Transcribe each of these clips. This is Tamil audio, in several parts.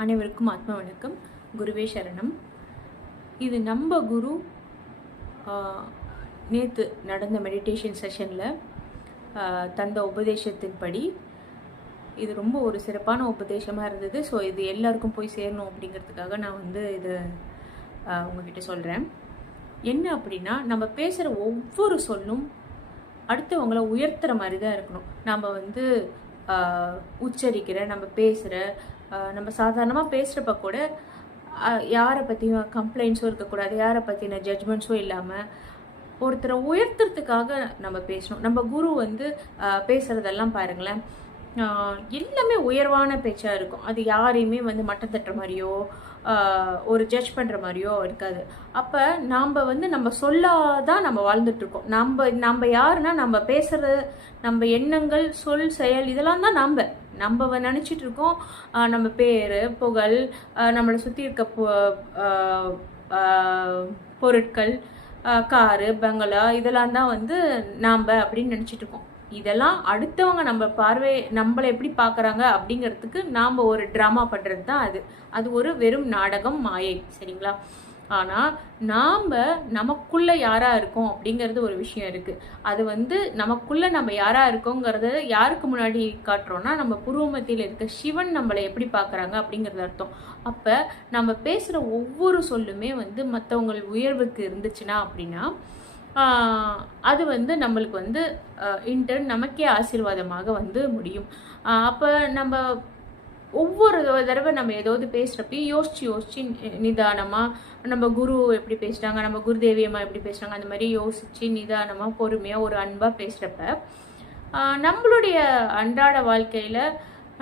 அனைவருக்கும் ஆத்ம வணக்கம். குருவே சரணம். இது நம்ம குரு நேற்று நடந்த மெடிடேஷன் செஷனில் தந்த உபதேசத்தின்படி இது ரொம்ப ஒரு சிறப்பான உபதேசமாக இருந்தது. ஸோ இது எல்லாருக்கும் போய் சேரணும் அப்படிங்கிறதுக்காக நான் வந்து இது உங்ககிட்ட சொல்கிறேன் என்ன அப்படின்னா நம்ம பேசுகிற ஒவ்வொரு சொல்லும் அடுத்தவங்களை உயர்த்துற மாதிரி தான் இருக்கணும். நம்ம வந்து உச்சரிக்கிற நம்ம பேசுகிற நம்ம சாதாரணமாக பேசுகிறப்ப கூட யாரை பற்றியும் கம்ப்ளைண்ட்ஸும் இருக்கக்கூடாது யாரை பற்றின ஜட்ஜ்மெண்ட்ஸும் இல்லாமல் ஒருத்தரை உயர்த்துறதுக்காக நம்ம பேசணும். நம்ம குரு வந்து பேசுகிறதெல்லாம் பாருங்களேன். எல்லாமே உயர்வான பேச்சாக இருக்கும். அது யாரையுமே வந்து மட்டம் தட்டுற மாதிரியோ ஒரு ஜட்ஜ் பண்ணுற மாதிரியோ இருக்காது. அப்போ நாம் வந்து நம்ம சொல்லாதான் நம்ம வாழ்ந்துட்டுருக்கோம். நம்ம நம்ம யாருன்னா நம்ம பேசுறது நம்ம எண்ணங்கள் சொல் செயல் இதெல்லாம் தான் நம்ம நம்ம நினச்சிட்டு இருக்கோம் நம்ம பேர் புகழ் நம்மளை சுற்றி இருக்க பொருட்கள் காரு பங்களா இதெல்லாம் தான் வந்து நாம் அப்படின்னு நினச்சிட்டு இருக்கோம். இதெல்லாம் அடுத்தவங்க நம்ம பார்வை நம்மளை எப்படி பார்க்குறாங்க அப்படிங்கிறதுக்கு நாம் ஒரு ட்ராமா பண்ணுறது தான் அது. அது ஒரு வெறும் நாடகம் மாயை சரிங்களா? ஆனால் நாம் நமக்குள்ளே யாராக இருக்கோம் அப்படிங்கிறது ஒரு விஷயம் இருக்குது அது வந்து நமக்குள்ளே நம்ம யாராக இருக்கோங்கிறத யாருக்கு முன்னாடி காட்டுறோம்னா நம்ம புருவமத்தியில் இருக்க சிவன் நம்மளை எப்படி பார்க்குறாங்க அப்படிங்கிறது அர்த்தம். அப்போ நம்ம பேசுகிற ஒவ்வொரு சொல்லுமே வந்து மற்றவங்கள் உயர்வுக்கு இருந்துச்சுன்னா அப்படின்னா அது வந்து நம்மளுக்கு வந்து இன்டர்ன் நமக்கே ஆசீர்வாதமாக வந்து முடியும். அப்போ நம்ம ஒவ்வொரு தடவை நம்ம ஏதாவது பேசுகிறப்பையும் யோசிச்சு யோசிச்சு நிதானமாக நம்ம குரு எப்படி பேசுகிறாங்க நம்ம குருதேவி எப்படி பேசுகிறாங்க அந்த மாதிரி யோசிச்சு நிதானமாக பொறுமையாக ஒரு அன்பாக பேசுகிறப்ப நம்மளுடைய அன்றாட வாழ்க்கையில்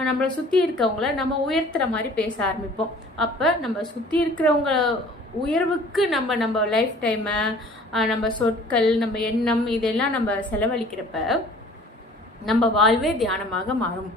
நம்மளை சுற்றி இருக்கவங்கள நம்ம உயர்த்துற மாதிரி பேச ஆரம்பிப்போம். அப்போ நம்ம சுற்றி இருக்கிறவங்க உயர்வுக்கு நம்ம நம்ம லைஃப் டைமை நம்ம சொற்கள் நம்ம எண்ணம் இதெல்லாம் நம்ம செலவழிக்கிறப்ப நம்ம வாழ்வே தியானமாக மாறும்.